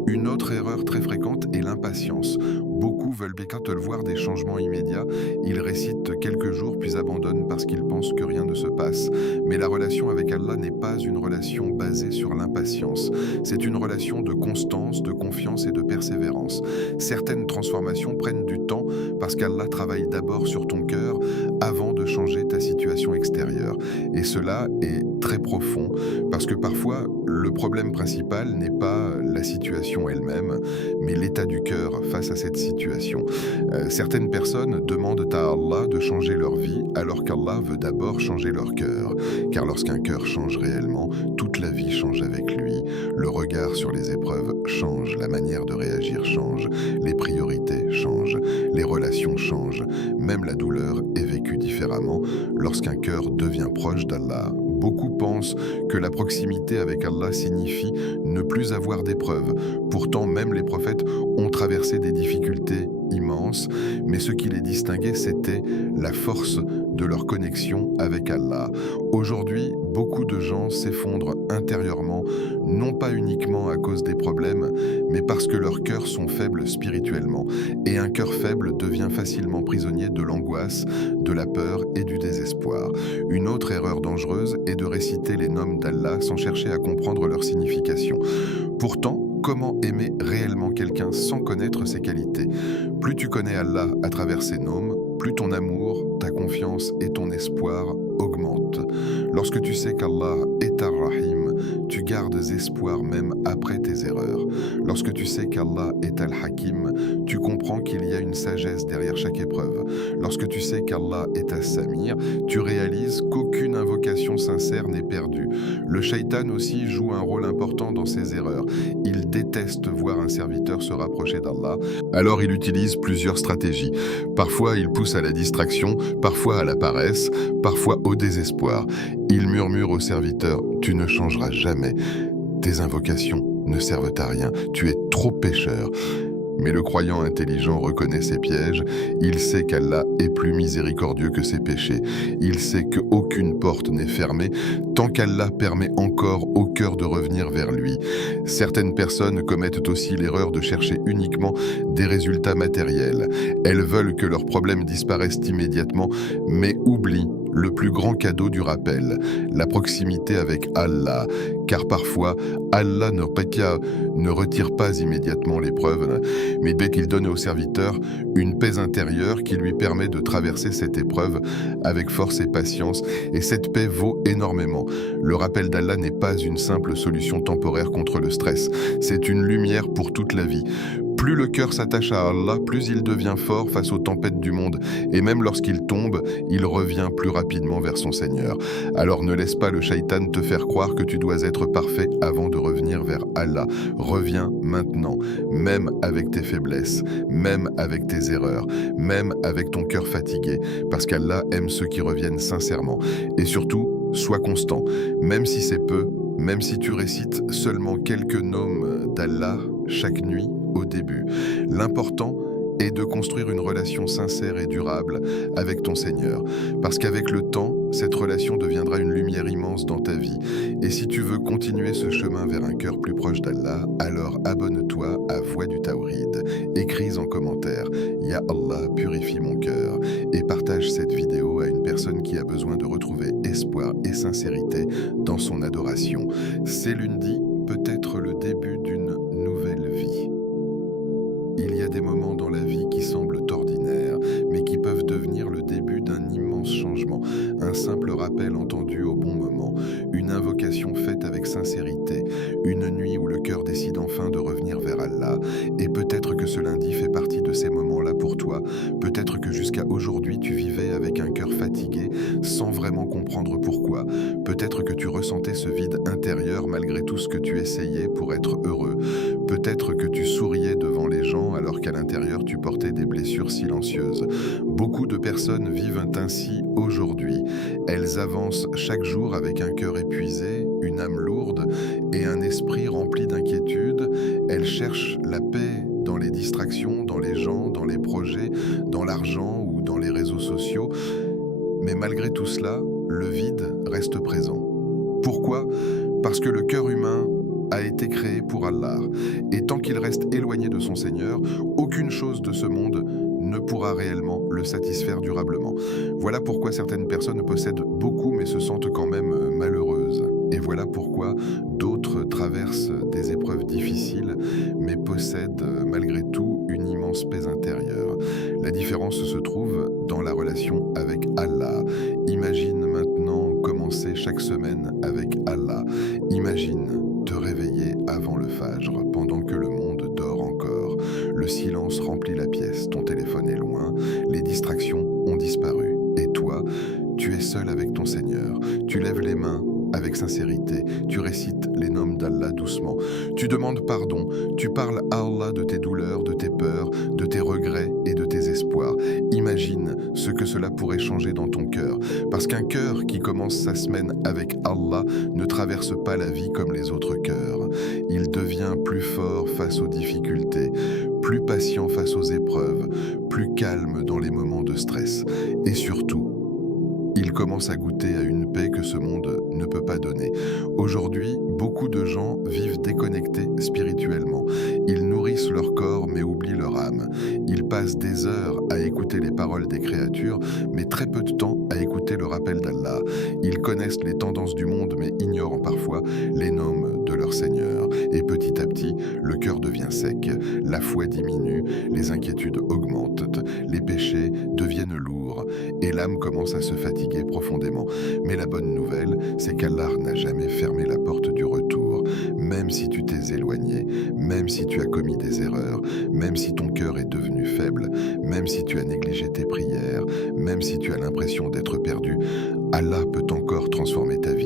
Une autre erreur très fréquente est l'impatience. Beaucoup veulent bien te le voir des changements immédiats. Ils récitent quelques jours puis abandonnent parce qu'ils pensent que rien ne se passe. Mais la relation avec Allah n'est pas une relation basée sur l'impatience. C'est une relation de constance, de confiance et de persévérance. Certaines transformations prennent du temps parce qu'Allah travaille d'abord sur ton cœur avant de changer ta situation extérieure. Et cela est très profond parce que parfois le problème principal n'est pas la situation elle-même, mais l'état du cœur face à cette situation. Certaines personnes demandent à Allah de changer leur vie alors qu'Allah veut d'abord changer leur cœur. Car lorsqu'un cœur change réellement, toute la vie change avec lui. Le regard sur les épreuves change, la manière de réagir change, les priorités changent, les relations changent. Même la douleur est vécue différemment lorsqu'un cœur devient proche d'Allah. Beaucoup pensent que la proximité avec Allah signifie ne plus avoir d'épreuves. Pourtant, même les prophètes ont traversé des difficultés immenses, mais ce qui les distinguait, c'était la force de leur connexion avec Allah. Aujourd'hui, beaucoup de gens s'effondrent intérieurement, non pas uniquement à cause des problèmes, mais parce que leurs cœurs sont faibles spirituellement. Et un cœur faible devient facilement prisonnier de l'angoisse, de la peur et du désespoir. Une autre erreur dangereuse est de réciter les noms d'Allah sans chercher à comprendre leur signification. Pourtant, comment aimer réellement quelqu'un sans connaître ses qualités? Plus tu connais Allah à travers ses noms, plus ton amour, ta confiance et ton espoir augmentent. Lorsque tu sais qu'Allah est Ar-Rahim, tu gardes espoir même après tes erreurs. Lorsque tu sais qu'Allah est Al-Hakim, tu comprends qu'il y a une sagesse derrière chaque épreuve. Lorsque tu sais qu'Allah est As-Samir, tu réalises qu'aucune invocation sincère n'est perdue. Le shaitan aussi joue un rôle important dans ses erreurs. Il déteste voir un serviteur se rapprocher d'Allah, alors il utilise plusieurs stratégies. Parfois il pousse à la distraction, parfois à la paresse, parfois au désespoir. Il murmure au serviteur « Tu ne changeras jamais, tes invocations ne servent à rien, tu es trop pécheur ». Mais le croyant intelligent reconnaît ses pièges, il sait qu'Allah est plus miséricordieux que ses péchés, il sait qu'aucune porte n'est fermée tant qu'Allah permet encore au cœur de revenir vers lui. Certaines personnes commettent aussi l'erreur de chercher uniquement des résultats matériels. Elles veulent que leurs problèmes disparaissent immédiatement, mais oublient le plus grand cadeau du rappel, la proximité avec Allah, car parfois Allah ne retire pas immédiatement l'épreuve, mais dès qu'il donne au serviteur une paix intérieure qui lui permet de traverser cette épreuve avec force et patience, et cette paix vaut énormément. Le rappel d'Allah n'est pas une simple solution temporaire contre le stress, c'est une lumière pour toute la vie. Plus le cœur s'attache à Allah, plus il devient fort face aux tempêtes du monde, et même lorsqu'il tombe, il revient plus rapidement vers son Seigneur. Alors ne laisse pas le shaitan te faire croire que tu dois être parfait avant de revenir vers Allah. Reviens maintenant, même avec tes faiblesses, même avec tes erreurs, même avec ton cœur fatigué, parce qu'Allah aime ceux qui reviennent sincèrement. Et surtout, sois constant, même si c'est peu, même si tu récites seulement quelques noms d'Allah chaque nuit au début. L'important est de construire une relation sincère et durable avec ton Seigneur, parce qu'avec le temps, cette relation deviendra une lumière immense dans ta vie. Et si tu veux continuer ce chemin vers un cœur plus proche d'Allah, alors abonne-toi à Voix du Tawhid, écris en commentaire « Ya Allah, purifie mon cœur » et partage cette vidéo à une personne qui a besoin de retrouver espoir et sincérité dans son adoration. C'est lundi, peut-être le début d'une nouvelle vie. Il y a des moments dans la vie qui semblent ordinaires, mais qui peuvent devenir le début d'un immense changement. Un simple rappel entendu au bon moment, une invocation faite avec sincérité, une nuit où le cœur décide enfin de revenir vers Allah. Et peut-être que ce lundi fait partie de ces moments-là pour toi. Peut-être que jusqu'à aujourd'hui tu vivais avec un cœur fatigué, sans vraiment comprendre pourquoi. Peut-être que tu ressentais ce vide intérieur malgré tout ce que tu essayais pour être heureux. Peut-être que tu souriais devant les gens alors qu'à l'intérieur tu portais des blessures silencieuses. Beaucoup de personnes vivent ainsi aujourd'hui. Elles avancent chaque jour avec un cœur épuisé, une âme lourde et un esprit rempli d'inquiétude. Elles cherchent la paix dans les distractions, dans les gens, dans les projets, dans l'argent ou dans les réseaux sociaux. Mais malgré tout cela, le vide reste présent. Pourquoi ? Parce que le cœur humain a été créé pour Allah. Et tant qu'il reste éloigné de son Seigneur, aucune chose de ce monde ne pourra réellement le satisfaire durablement. Voilà pourquoi certaines personnes possèdent beaucoup mais se sentent quand même malheureuses. Et voilà pourquoi d'autres traversent des épreuves difficiles mais possèdent malgré tout une immense paix intérieure. La différence se trouve dans la relation avec Allah. Imagine maintenant commencer chaque semaine avec Allah. Imagine te réveiller avant le Fajr, pendant que le monde dort encore. Le silence remplit la pièce, ton téléphone est loin, les distractions ont disparu. Et toi, tu es seul avec ton Seigneur. Tu lèves les mains avec sincérité, tu récites les noms d'Allah doucement. Tu demandes pardon, tu parles à Allah de tes douleurs, de tes peurs, de tes regrets et de tes espoirs. Imagine ce que cela pourrait changer dans ton cœur. Parce qu'un cœur qui commence sa semaine avec Allah ne traverse pas la vie comme les autres cœurs. Il devient plus fort face aux difficultés, plus patient face aux épreuves, plus calme dans les moments de stress. Et surtout, il commence à goûter à une paix que ce monde ne peut pas donner. Aujourd'hui, beaucoup de gens vivent déconnectés spirituellement. Ils nourrissent leur corps mais oublient leur âme. Ils passent des heures à écouter les paroles des créatures, mais très peu de temps à écouter le rappel d'Allah. Ils connaissent les tendances du monde mais ignorent parfois les noms de leur Seigneur. Et petit à petit, le cœur devient sec, la foi diminue, les inquiétudes augmentent, les péchés deviennent lourds et l'âme commence à se fatiguer profondément. Mais la bonne nouvelle, c'est qu'Allah n'a jamais fermé la porte du retour. Même si tu t'es éloigné, même si tu as commis des erreurs, même si ton cœur est devenu faible, même si tu as négligé tes prières, même si tu as l'impression d'être perdu, Allah peut encore transformer ta vie.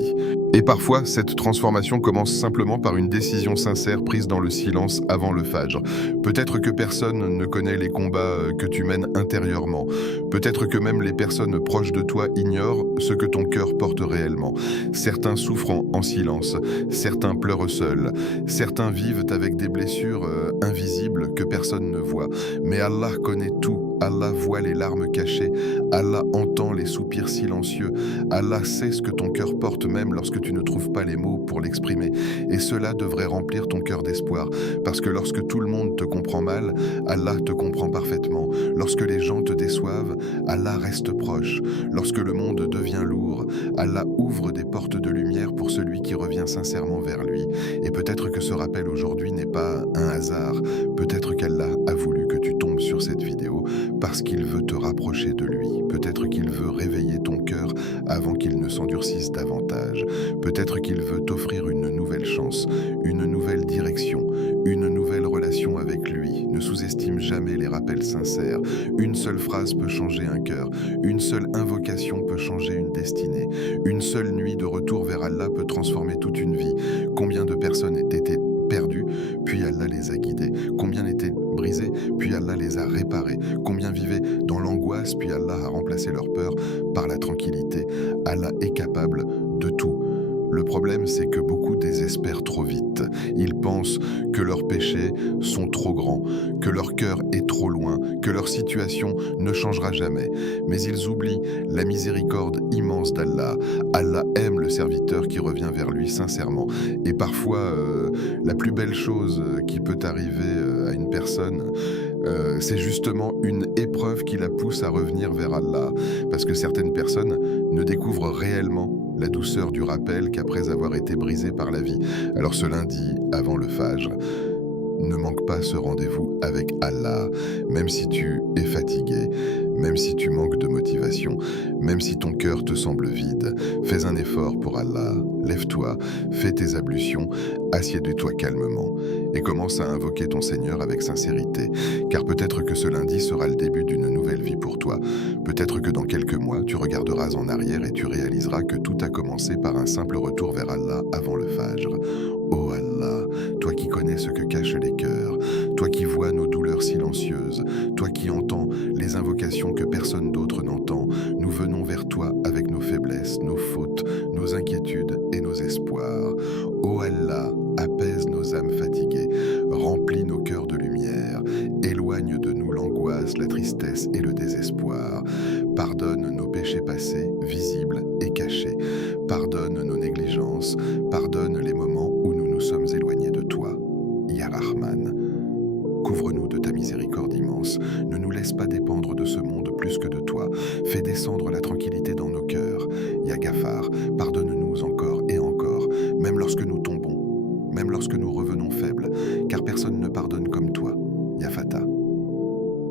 Et parfois, cette transformation commence simplement par une décision sincère prise dans le silence avant le fajr. Peut-être que personne ne connaît les combats que tu mènes intérieurement. Peut-être que même les personnes proches de toi ignorent ce que ton cœur porte réellement. Certains souffrent en silence, certains pleurent seuls, certains vivent avec des blessures invisibles que personne ne voit. Mais Allah connaît tout. Allah voit les larmes cachées, Allah entend les soupirs silencieux, Allah sait ce que ton cœur porte même lorsque tu ne trouves pas les mots pour l'exprimer. Et cela devrait remplir ton cœur d'espoir, parce que lorsque tout le monde te comprend mal, Allah te comprend parfaitement. Lorsque les gens te déçoivent, Allah reste proche. Lorsque le monde devient lourd, Allah ouvre des portes de lumière pour celui qui revient sincèrement vers lui. Et peut-être que ce rappel aujourd'hui n'est pas un hasard, peut-être qu'Allah a voulu que tu tombes sur cette vidéo parce qu'il veut te rapprocher de lui. Peut-être qu'il veut réveiller ton cœur avant qu'il ne s'endurcisse davantage. Peut-être qu'il veut t'offrir une nouvelle chance, une nouvelle direction, une nouvelle relation avec lui. Ne sous-estime jamais les rappels sincères. Une seule phrase peut changer un cœur. Une seule invocation peut changer une destinée. Une seule nuit de retour vers Allah peut transformer toute une vie. Combien de personnes étaient perdues, puis Allah les a guidées. Combien étaient brisés, puis Allah les a réparés. Combien vivaient dans l'angoisse, puis Allah a remplacé leur peur par la tranquillité. Allah est capable de tout. Le problème, c'est que beaucoup désespèrent trop vite. Ils pensent que leurs péchés sont trop grands, que leur cœur est trop loin, que leur situation ne changera jamais. Mais ils oublient la miséricorde immense d'Allah. Allah aime le serviteur qui revient vers lui sincèrement. Et parfois, la plus belle chose qui peut arriver à une personne, c'est justement une épreuve qui la pousse à revenir vers Allah. Parce que certaines personnes ne découvrent réellement la douceur du rappel qu'après avoir été brisé par la vie. Alors ce lundi, avant le fajr, ne manque pas ce rendez-vous avec Allah, même si tu es fatigué, même si tu manques de motivation, même si ton cœur te semble vide. Fais un effort pour Allah, lève-toi, fais tes ablutions, assieds-toi calmement et commence à invoquer ton Seigneur avec sincérité, car peut-être que ce lundi sera le début d'une nouvelle vie pour toi. Peut-être que dans quelques mois, tu regarderas en arrière et tu réaliseras que tout a commencé par un simple retour vers Allah avant le fajr. Oh Allah, toi qui connais ce que cachent les cœurs, toi qui vois nos douleurs silencieuses, toi qui entends les invocations que personne d'autre n'entend, nous venons vers toi avec nos faiblesses, nos fautes, nos inquiétudes et nos espoirs. Oh Allah, apaise nos âmes fatiguées, remplis nos cœurs de lumière, éloigne de nous l'angoisse, la tristesse et le désespoir. Pardonne nos péchés passés, visibles et cachés. Pardonne nos négligences, pardonne les moments où nous nous sommes éloignés de toi. Ya Rahman, couvre-nous de ta miséricorde immense, ne nous laisse pas dépendre de ce monde plus que de toi. Fais descendre la tranquillité dans nos cœurs. Ya Ghaffar, pardonne-nous encore et encore, même lorsque nous tombons, même lorsque nous revenons faibles, car personne ne pardonne comme toi. Ya Fatah,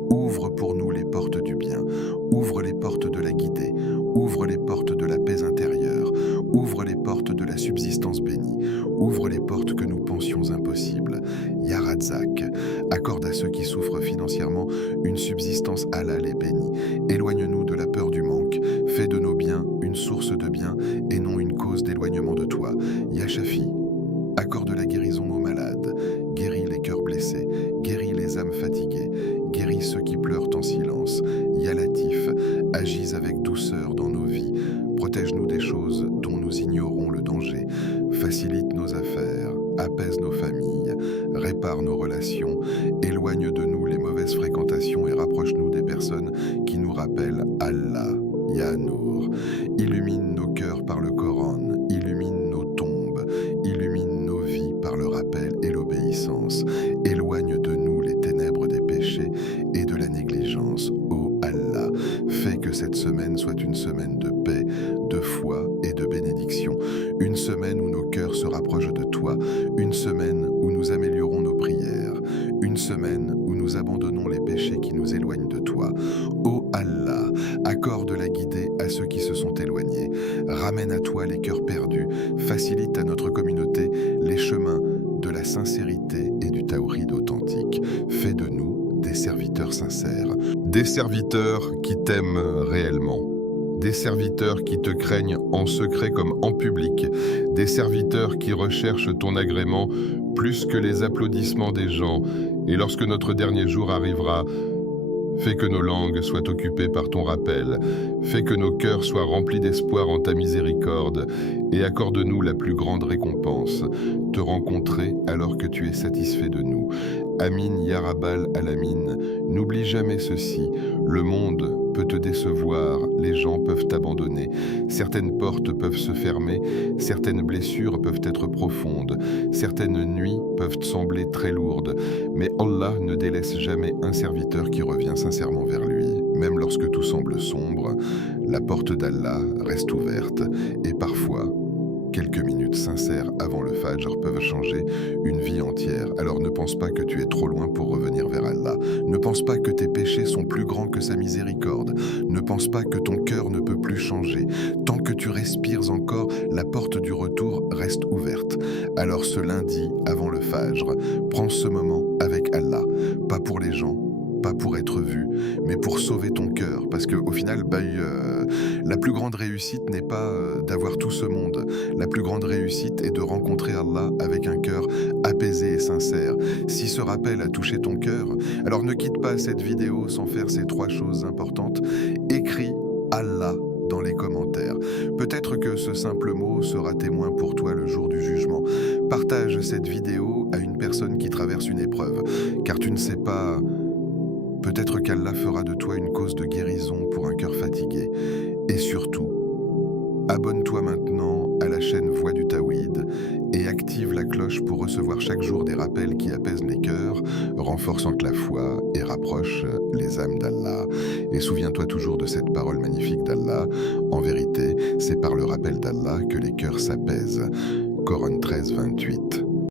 ouvre pour nous les portes du bien, ouvre les portes de la guidée, ouvre les portes de la paix intérieure, ouvre les portes de la subsistance bénie, ouvre les portes que nous pensions impossibles. Ya Razzaq, accorde à ceux qui souffrent financièrement une subsistance halal et bénie. Éloigne-nous de la peur du manque, fais de nos biens une source de bien et non une cause d'éloignement de toi. Ya Shafi, accorde la guérison aux malades, guéris les cœurs blessés, guéris les âmes fatiguées, guéris ceux qui pleurent en silence. Ya Latif, agis avec douceur dans nos vies, protège-nous des choses dont nous ignorons le danger, facilite nos affaires, apaise nos familles, répare nos relations, éloigne de nous les mauvaises fréquentations et rapproche-nous des personnes qui nous rappellent Allah. Ya Nour, illumine nos cœurs par le Coran, illumine nos tombes, illumine nos vies par le rappel et l'obéissance, éloigne de nous les ténèbres des péchés et de la négligence. Ô Allah, fais que cette semaine soit une semaine de paix, de foi et de bénédiction, une semaine où nos cœurs se rapprochent de toi, une semaine où nous améliorons nos prières, une semaine où nous abandonnons les péchés qui nous éloignent de toi. Ô Allah, accorde la guidée à ceux qui se sont éloignés, ramène à toi les cœurs perdus, facilite à notre communauté les chemins de la sincérité et du tawhid authentique. Fais de nous des serviteurs sincères, des serviteurs qui t'aiment réellement. des serviteurs qui te craignent en secret comme en public, des serviteurs qui recherchent ton agrément plus que les applaudissements des gens. Et lorsque notre dernier jour arrivera, fais que nos langues soient occupées par ton rappel, fais que nos cœurs soient remplis d'espoir en ta miséricorde, et accorde-nous la plus grande récompense, te rencontrer alors que tu es satisfait de nous. Amin ya Rabbal Alamin, n'oublie jamais ceci, le monde peut te décevoir, les gens peuvent t'abandonner, certaines portes peuvent se fermer, certaines blessures peuvent être profondes, certaines nuits peuvent sembler très lourdes, mais Allah ne délaisse jamais un serviteur qui revient sincèrement vers lui. Même lorsque tout semble sombre, la porte d'Allah reste ouverte et parfois, quelques minutes sincères avant le Fajr peuvent changer une vie entière. Alors ne pense pas que tu es trop loin pour revenir vers Allah. Ne pense pas que tes péchés sont plus grands que sa miséricorde. Ne pense pas que ton cœur ne peut plus changer. Tant que tu respires encore, la porte du retour reste ouverte. Alors ce lundi, avant le Fajr, prends ce moment avec Allah. Pas pour les gens, pas pour être vu, mais pour sauver ton cœur. Parce qu'au final, la plus grande réussite n'est pas d'avoir tout ce monde. La plus grande réussite est de rencontrer Allah avec un cœur apaisé et sincère. Si ce rappel a touché ton cœur, alors ne quitte pas cette vidéo sans faire ces 3 choses importantes. Écris Allah dans les commentaires. Peut-être que ce simple mot sera témoin pour toi le jour du jugement. Partage cette vidéo à une personne qui traverse une épreuve, car tu ne sais pas... Peut-être qu'Allah fera de toi une cause de guérison pour un cœur fatigué. Et surtout, abonne-toi maintenant à la chaîne Voix du Tawhid et active la cloche pour recevoir chaque jour des rappels qui apaisent les cœurs, renforcent la foi et rapprochent les âmes d'Allah. Et souviens-toi toujours de cette parole magnifique d'Allah. En vérité, c'est par le rappel d'Allah que les cœurs s'apaisent. Coran 13, 28.